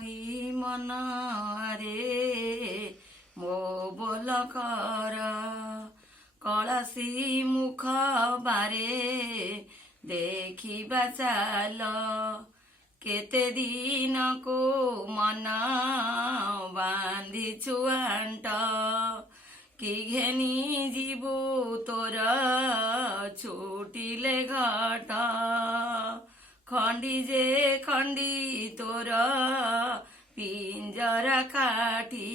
କହି ମନରେ ମୋ ବୋଲ କର କଳସୀ ମୁଖ ବାରେ ଦେଖିବା ଚାଲ କେତେ ଦିନକୁ ମନ ବାନ୍ଧିଛୁ ଆଣ୍ଟ କି ଘେନି ଯିବୁ ତୋର ଛୁଟିଲେ ଘଟ ଖଣ୍ଡି ଯେ ଖଣ୍ଡି ତୋର ପିଞ୍ଜରା କାଠି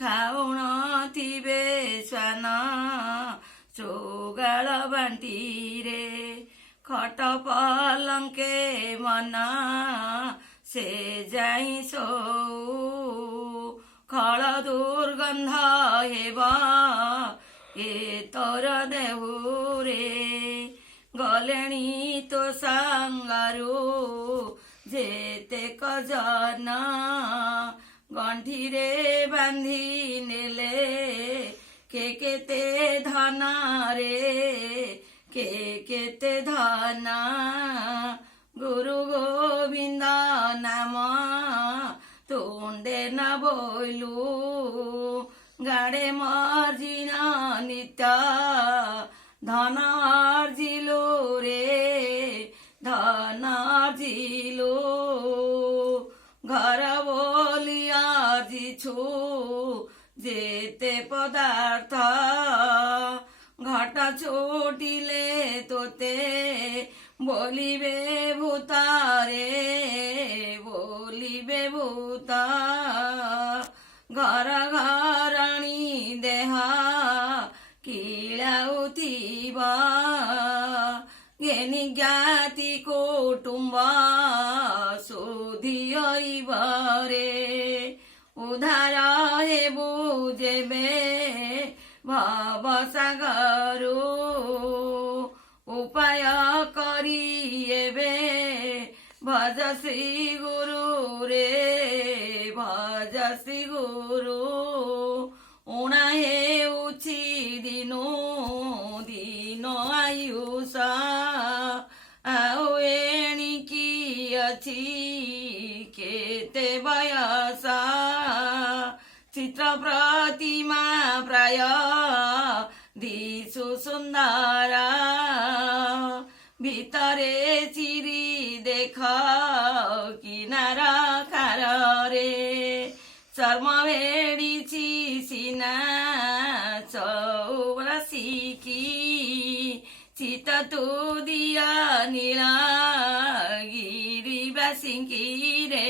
ଖାଉଣଥିବେ ଶ୍ୱାନ ଚୋଗାଳ ବାଣ୍ଟିରେ ଖଟ ପଲଙ୍କେ ମନ ସେ ଯାଇ ଶୋଉ ଖଳ ଦୁର୍ଗନ୍ଧ ହେବ ଏ ତୋର ଦେହୁରେ ଗଲେଣି ତୋ ସାଙ୍ଗରୁ ଯେତେକ ଜନ ଗଣ୍ଠିରେ ବାନ୍ଧି ନେଲେ କେତେ ଧନରେ କେତେ ଧନ ଗୁରୁ ଗୋବିନ୍ଦ ନାମ ତୁଣ୍ଡେ ନ ବୋଇଲୁ ଗାଡ଼େ ମର୍ଜିନ ନିତ୍ୟ ଧନ ଅର୍ଜିଲୁ ରେ ଧନ ଅର୍ଜିଲୁ ଘର ବୋଲି ଅର୍ଜିଛୁ ଯେତେ ପଦାର୍ଥ ଘଟ ଛୁଟିଲେ ତୋତେ ବୋଲିବେ ଭୂତରେ ବୋଲିବେ ଭୂତ ଘର ଘରଣୀ ଦେହ କିଳାଉଥିବ ଘେନି ଜ୍ଞାତି କୁଟୁମ୍ବ ସୁଧିବରେ ଉଦ୍ଧାର ହେବୁ ଯେବେ ଭବସାଗରୁ ଉପାୟ କରି ଏବେ ଭଜ ଶ୍ରୀ ଗୁରୁ ରେ ଭଜ ଶ୍ରୀ ଗୁରୁ ଉଣା ହେଉଛି ଦିନୁ ଦିନ ଆୟୁଷ ଆଉ ଏଣିକି ଅଛି କେତେ ବୟସ ଚିତ୍ର ପ୍ରତିମା ପ୍ରାୟ ଦିଶୁ ସୁନ୍ଦର ଭିତରେ ଚିରି ଦେଖ କିନାର କାରରେ ଚର୍ମ ଭେଡ଼ିଛି ସିନା ଚଉରାଶିକି ଚିତ ତୁ ଦିଅ ନୀଳ ଗିରିବାସିଙ୍କିରେ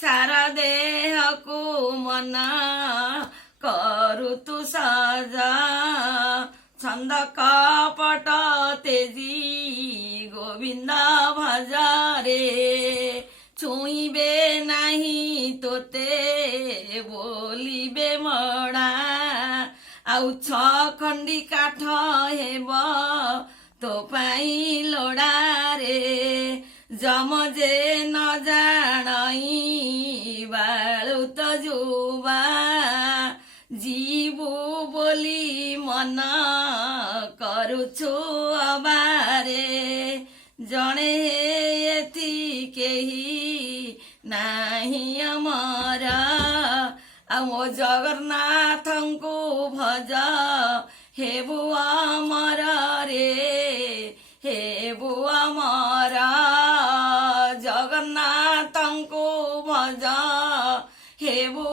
ସାରା ଦେହକୁ ମନ କରୁ ତୁ ସଜ ଛନ୍ଦ କପଟ ତେଜି ଗୋବିନ୍ଦ ଭଜରେ ଛୁଇଁବେ ନାହିଁ ତୋତେ ବୋଲିବେ ମଡ଼ା ଆଉ ଖଣ୍ଡି କାଠ ହେବ ତୋ ପାଇଁ ଲୋଡ଼ାରେ ଯମ ଯେ ନ ଜାଣଇ ବାଳୁ ତ ଯୁବା ଯିବୁ ବୋଲି ମନ କରୁଛୁ ଅବାରେ ଜଣେ ଏଥି କେହି ନାହିଁ ଆମର ଆଉ ମୋ ଜଗନ୍ନାଥଙ୍କୁ ଭଜ ହେବୁ ଅମରରେ ହେବୁ ଅମର ଜଗନ୍ନାଥଙ୍କୁ ଭଜ ହେବୁ